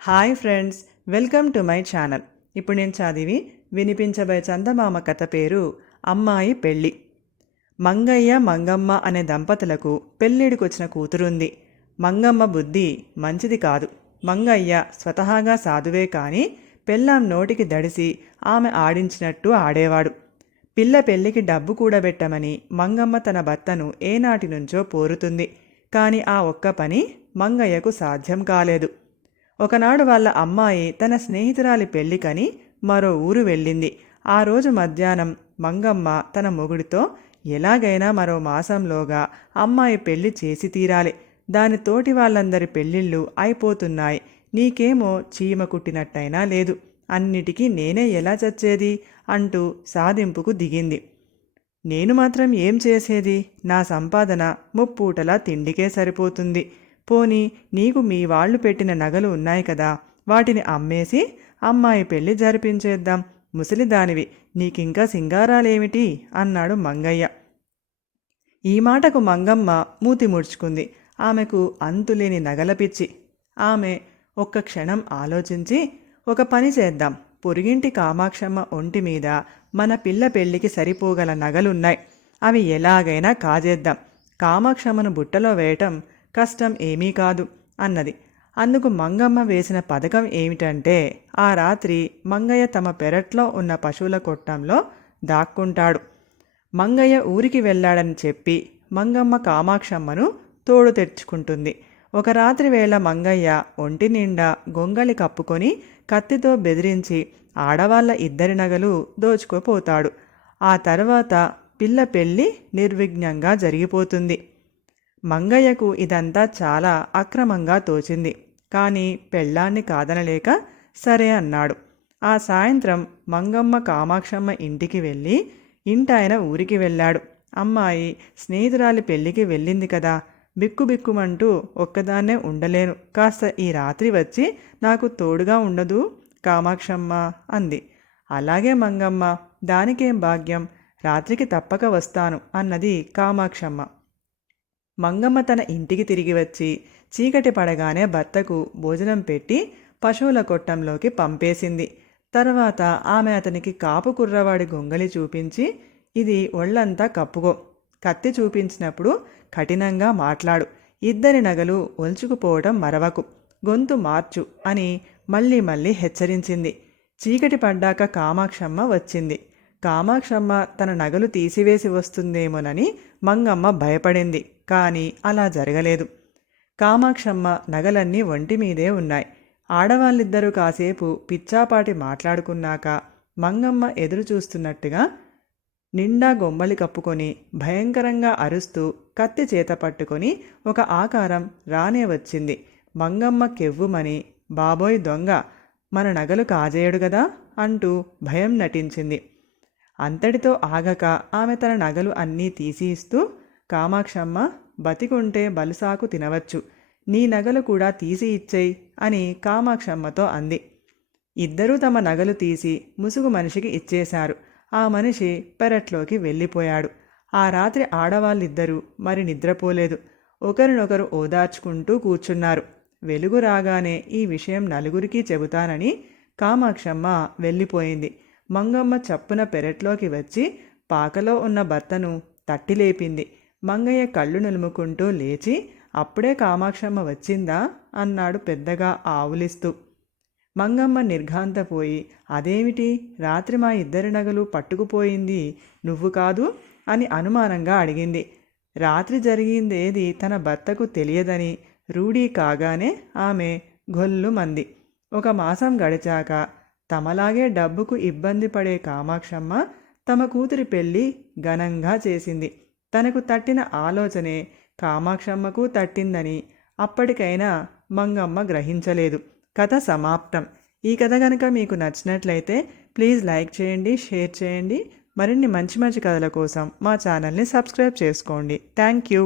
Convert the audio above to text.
Hi friends welcome to my channel. ఇప్పుడు నేను చదివి వినిపించబోయే చందమామ కథ పేరు అమ్మాయి పెళ్ళి. మంగయ్య మంగమ్మ అనే దంపతులకు పెళ్ళిడికొచ్చిన కూతురుంది. మంగమ్మ బుద్ధి మంచిది కాదు. మంగయ్య స్వతహాగా సాధువే కానీ పెళ్ళాం నోటికి దడిసి ఆమె ఆడించినట్టు ఆడేవాడు. పిల్ల పెళ్ళికి డబ్బు కూడబెట్టమని మంగమ్మ తన భర్తను ఏనాటి నుంచో పోరుతుంది. కానీ ఆ ఒక్క పని మంగయ్యకు సాధ్యం కాలేదు. ఒకనాడు వాళ్ళ అమ్మాయి తన స్నేహితురాలి పెళ్ళికని మరో ఊరు వెళ్ళింది. ఆ రోజు మధ్యాహ్నం మంగమ్మ తన మొగుడితో ఎలాగైనా మరో మాసంలోగా అమ్మాయి పెళ్ళి చేసి తీరాలి. దాని తోటి వాళ్ళందరి పెళ్ళిళ్ళు అయిపోతున్నాయి. నీకేమో చీమ కుట్టినట్టయినా లేదు. అన్నిటికీ నేనే ఎలా చచ్చేది? అంటూ సాధింపుకు దిగింది. నేను మాత్రం ఏం చేసేది? నా సంపాదన ముప్పూటలా తిండికే సరిపోతుంది. పోని నీకు మీ వాళ్ళు పెట్టిన నగలు ఉన్నాయి కదా వాటిని అమ్మేసి అమ్మాయి పెళ్ళి జరిపించేద్దాం. ముసలిదానివి నీకింకా సింగారాలేమిటి? అన్నాడు మంగయ్య. ఈ మాటకు మంగమ్మ మూతి ముడుచుకుంది. ఆమెకు అంతులేని నగల పిచ్చి. ఆమె ఒక్క క్షణం ఆలోచించి ఒక పని చేద్దాం. పొరిగింటి కామాక్షమ్మ ఒంటి మీద మన పిల్ల పెళ్ళికి సరిపోగల నగలున్నాయి. అవి ఎలాగైనా కాజేద్దాం. కామాక్షమ్మను బుట్టలో వేయటం కష్టం ఏమీ కాదు అన్నది. అందుకు మంగమ్మ వేసిన పథకం ఏమిటంటే ఆ రాత్రి మంగయ్య తమ పెరట్లో ఉన్న పశువుల కొట్టంలో దాక్కుంటాడు. మంగయ్య ఊరికి వెళ్ళాడని చెప్పి మంగమ్మ కామాక్షమ్మను తోడు తెచ్చుకుంటుంది. ఒక రాత్రి వేళ మంగయ్య ఒంటి నిండా గొంగళి కప్పుకొని కత్తితో బెదిరించి ఆడవాళ్ళ ఇద్దరి నగలు దోచుకుపోతాడు. ఆ తర్వాత పిల్ల పెళ్ళి నిర్విఘ్నంగా జరిగిపోతుంది. మంగయ్యకు ఇదంతా చాలా అక్రమంగా తోచింది. కానీ పెళ్ళాన్ని కాదనలేక సరే అన్నాడు. ఆ సాయంత్రం మంగమ్మ కామాక్షమ్మ ఇంటికి వెళ్ళి ఇంటాయన ఊరికి వెళ్ళాడు. అమ్మాయి స్నేహితురాలి పెళ్ళికి వెళ్ళింది కదా బిక్కుబిక్కుమంటూ ఒక్కదాన్నే ఉండలేను. కాస్త ఈ రాత్రి వచ్చి నాకు తోడుగా ఉండదు కామాక్షమ్మ అంది. అలాగే మంగమ్మ దానికేం భాగ్యం? రాత్రికి తప్పక వస్తాను అన్నది కామాక్షమ్మ. మంగమ్మ తన ఇంటికి తిరిగి వచ్చి చీకటి పడగానే భర్తకు భోజనం పెట్టి పశువుల కొట్టంలోకి పంపేసింది. తర్వాత ఆమె అతనికి కాపు కుర్రవాడి గొంగలి చూపించి ఇది ఒళ్ళంతా కప్పుకో. కత్తి చూపించినప్పుడు కఠినంగా మాట్లాడు. ఇద్దరి నగలు ఒల్చుకుపోవటం మరవకు. గొంతు మార్చు అని మళ్ళీ మళ్ళీ హెచ్చరించింది. చీకటి పడ్డాక కామాక్షమ్మ వచ్చింది. కామాక్షమ్మ తన నగలు తీసివేసి వస్తుందేమోనని మంగమ్మ భయపడింది కానీ అలా జరగలేదు. కామాక్షమ్మ నగలన్నీ ఒంటి మీదే ఉన్నాయి. ఆడవాళ్ళిద్దరూ కాసేపు పిచ్చాపాటి మాట్లాడుకున్నాక మంగమ్మ ఎదురు చూస్తున్నట్టుగా నిండా గొమ్మలి కప్పుకొని భయంకరంగా అరుస్తూ కత్తి చేత పట్టుకొని ఒక ఆకారం రానే వచ్చింది. మంగమ్మ కెవ్వుమని బాబోయ్ దొంగ మన నగలు కాజేయడు కదా అంటూ భయం నటించింది. అంతటితో ఆగక ఆమె తన నగలు అన్నీ తీసి ఇస్తూ కామాక్షమ్మ బతికుంటే బలుసాకు తినవచ్చు. నీ నగలు కూడా తీసి ఇచ్చేయి అని కామాక్షమ్మతో అంది. ఇద్దరూ తమ నగలు తీసి ముసుగు మనిషికి ఇచ్చేశారు. ఆ మనిషి పెరట్లోకి వెళ్ళిపోయాడు. ఆ రాత్రి ఆడవాళ్ళిద్దరూ మరి నిద్రపోలేదు. ఒకరినొకరు ఓదార్చుకుంటూ కూర్చున్నారు. వెలుగు రాగానే ఈ విషయం నలుగురికి చెబుతానని కామాక్షమ్మ వెళ్ళిపోయింది. మంగమ్మ చప్పున పెరట్లోకి వచ్చి పాకలో ఉన్న భర్తను తట్టి లేపింది మంగయ్య కళ్ళు నిలుముకుంటూ లేచి అప్పుడే కామాక్షమ్మ వచ్చిందా? అన్నాడు పెద్దగా ఆవులిస్తూ. మంగమ్మ నిర్ఘాంతపోయి అదేమిటి? రాత్రి మా ఇద్దరి నగలు పట్టుకుపోయింది నువ్వు కాదు? అని అనుమానంగా అడిగింది. రాత్రి జరిగిందేది తన భర్తకు తెలియదని రూఢీ కాగానే ఆమె గొల్లు మంది. ఒక మాసం గడిచాక తమలాగే డబ్బుకు ఇబ్బంది పడే కామాక్షమ్మ తమ కూతురి పెళ్ళి ఘనంగా చేసింది. తనకు తట్టిన ఆలోచనే కామాక్షమ్మకు తట్టిందని అప్పటికైనా మంగమ్మ గ్రహించలేదు. కథ సమాప్తం. ఈ కథ కనుక మీకు నచ్చినట్లయితే ప్లీజ్ లైక్ చేయండి షేర్ చేయండి. మరిన్ని మంచి మంచి కథల కోసం మా ఛానల్ని సబ్స్క్రైబ్ చేసుకోండి. Thank you.